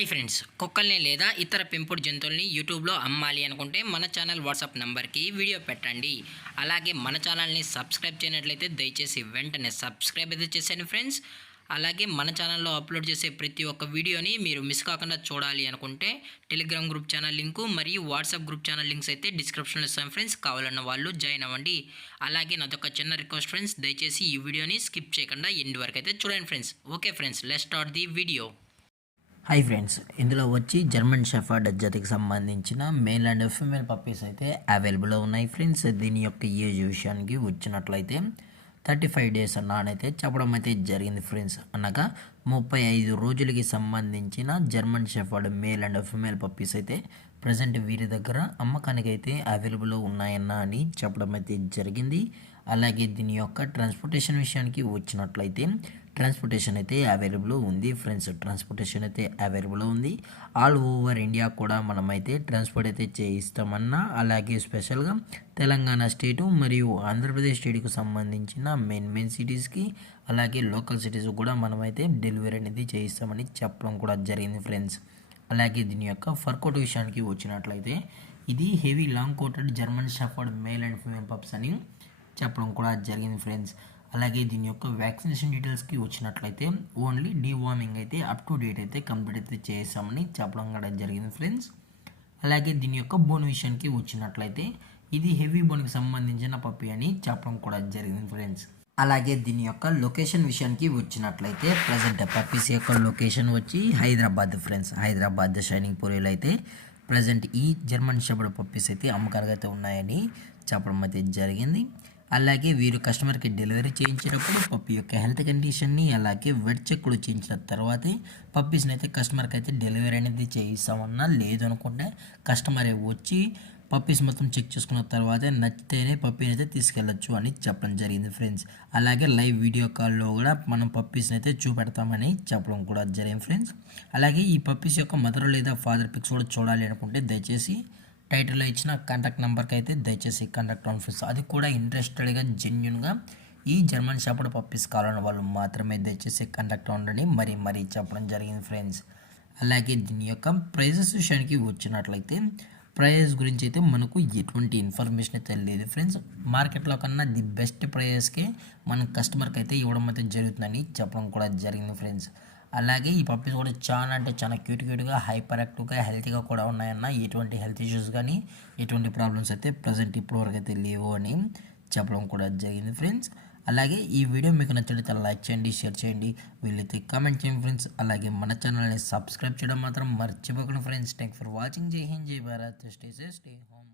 Hi friends, కుక్కల్ని లేదా ఇతర పెంపుడు జంతువుల్ని యూట్యూబ్లో అమ్మాలి అనుకుంటే మన ఛానల్ వాట్సాప్ నెంబర్కి వీడియో పెట్టండి. అలాగే మన ఛానల్ని సబ్స్క్రైబ్ చేయనట్లయితే దయచేసి వెంటనే సబ్స్క్రైబ్ అయితే చేసేయండి ఫ్రెండ్స్. అలాగే మన ఛానల్లో అప్లోడ్ చేసే ప్రతి ఒక్క వీడియోని మీరు మిస్ కాకుండా చూడాలి అనుకుంటే టెలిగ్రామ్ గ్రూప్ ఛానల్ లింకు మరియు వాట్సాప్ గ్రూప్ ఛానల్ లింక్స్ అయితే డిస్క్రిప్షన్లో ఇస్తాను ఫ్రెండ్స్. కావాలన్న వాళ్ళు జాయిన్ అవ్వండి. అలాగే నాదొక చిన్న రిక్వెస్ట్ ఫ్రెండ్స్, దయచేసి ఈ వీడియోని స్కిప్ చేయకుండా ఎండ్ వరకు అయితే చూడండి friends. Okay friends, let's start the video. Hi friends, ఇందులో వచ్చి జర్మన్ షెఫర్డ్ జాతికి సంబంధించిన మేల్ అండ్ ఫీమేల్ పప్పీస్ అయితే అవైలబుల్లో ఉన్నాయి ఫ్రెండ్స్. దీని యొక్క ఏజ్ విషయానికి వచ్చినట్లయితే 35 డేస్ అన్నానైతే చెప్పడం అయితే జరిగింది ఫ్రెండ్స్. అనగా 35 రోజులకి సంబంధించిన German shepherd male and female puppies అయితే ప్రజెంట్ వీరి దగ్గర అమ్మకానికి అయితే అవైలబుల్లో ఉన్నాయన్న అని చెప్పడం అయితే జరిగింది. అలాగే దీని యొక్క ట్రాన్స్పోర్టేషన్ విషయానికి వచ్చినట్లయితే ట్రాన్స్పోర్టేషన్ అయితే అవైలబుల్ ఉంది ఫ్రెండ్స్. ట్రాన్స్పోర్టేషన్ అయితే అవైలబుల్ ఉంది. ఆల్ ఓవర్ ఇండియా కూడా మనమైతే ట్రాన్స్పోర్ట్ అయితే చేయిస్తామన్నా. అలాగే స్పెషల్గా తెలంగాణ స్టేటు మరియు ఆంధ్రప్రదేశ్ స్టేట్కి సంబంధించిన మెయిన్ సిటీస్కి అలాగే లోకల్ సిటీస్ కూడా మనమైతే డెలివరీ అనేది చేయిస్తామని చెప్పడం కూడా జరిగింది ఫ్రెండ్స్. అలాగే దీని యొక్క ఫర్ కోట్ విషయానికి వచ్చినట్లయితే ఇది heavy long coated German shepherd male and female pups అని చెప్పడం కూడా జరిగింది ఫ్రెండ్స్. అలాగే దీని యొక్క వ్యాక్సినేషన్ డీటెయిల్స్కి వచ్చినట్లయితే ఓన్లీ డీవార్మింగ్ అయితే అప్ టు డేట్ అయితే కంప్లీట్ అయితే చేసామని చెప్పడం కూడా జరిగింది ఫ్రెండ్స్. అలాగే దీని యొక్క బోన్ విషయానికి వచ్చినట్లయితే ఇది హెవీ బోన్కి సంబంధించిన పప్పి అని చెప్పడం కూడా జరిగింది ఫ్రెండ్స్. అలాగే దీని యొక్క లొకేషన్ విషయానికి వచ్చినట్లయితే ప్రజెంట్ పప్పీస్ యొక్క లొకేషన్ వచ్చి హైదరాబాద్ ఫ్రెండ్స్. హైదరాబాద్ షైనింగ్ పూరిలో అయితే ప్రజెంట్ ఈ జర్మన్ షెపర్డ్ పప్పీస్ అయితే అమ్మకాలుగా అయితే ఉన్నాయని చెప్పడం అయితే జరిగింది. అలాగే వీరు కస్టమర్కి డెలివరీ చేయించేటప్పుడు పప్పి యొక్క హెల్త్ కండిషన్ని అలాగే వెట్ చెక్ కూడా చేయించిన తర్వాతే పప్పీస్ని అయితే కస్టమర్కి అయితే డెలివరీ అనేది చేయిస్తామన్నా. లేదు అనుకుంటే కస్టమరే వచ్చి పప్పీస్ మొత్తం చెక్ చేసుకున్న తర్వాతే నచ్చితేనే పప్పీని అయితే తీసుకెళ్ళచ్చు అని చెప్పడం జరిగింది ఫ్రెండ్స్. అలాగే లైవ్ వీడియో కాల్లో కూడా మనం పప్పీస్ని అయితే చూపెడతామని చెప్పడం కూడా జరిగింది ఫ్రెండ్స్. అలాగే ఈ పప్పీస్ యొక్క మదర్ లేదా ఫాదర్ పిక్స్ కూడా చూడాలి అనుకుంటే దయచేసి టైటిల్లో ఇచ్చిన కాంటాక్ట్ నెంబర్కి అయితే దయచేసి కాంటాక్ట్ అవ్వండి ఫ్రెండ్స్. అది కూడా ఇంట్రెస్టెడ్గా జెన్యున్గా ఈ జర్మన్ షెపర్డ్ పప్పీస్ కావాలన్న వాళ్ళు మాత్రమే దయచేసి కాంటాక్ట్ అవ్వండి మరీ చెప్పడం జరిగింది ఫ్రెండ్స్. అలాగే దీని యొక్క ప్రైజెస్ విషయానికి వచ్చినట్లయితే ప్రైజెస్ గురించి అయితే మనకు ఎటువంటి ఇన్ఫర్మేషన్ అయితే లేదు ఫ్రెండ్స్. మార్కెట్లో కన్నా ది బెస్ట్ ప్రైజెస్కే మన కస్టమర్కి అయితే ఇవ్వడం అయితే జరుగుతుందని చెప్పడం కూడా జరిగింది ఫ్రెండ్స్. అలాగే ఈ పప్పీస్ కూడా చాలా అంటే చాలా క్యూట్గా హైపర్ యాక్టివ్గా హెల్తీగా కూడా ఉన్నాయన్న. ఎటువంటి హెల్త్ ఇష్యూస్ కానీ ఎటువంటి ప్రాబ్లమ్స్ అయితే ప్రజెంట్ ఇప్పటివరకు అయితే లేవు అని చెప్పడం కూడా జరిగింది ఫ్రెండ్స్. అలాగే ఈ వీడియో మీకు నచ్చినట్లయితే లైక్ చేయండి, షేర్ చేయండి, వీళ్ళైతే కామెంట్ చేయండి ఫ్రెండ్స్. అలాగే మన ఛానల్ని సబ్స్క్రైబ్ చేయడం మాత్రం మర్చిపోకండి ఫ్రెండ్స్. Thank for watching. జై హింద్, జై Bharat, stay safe, stay home.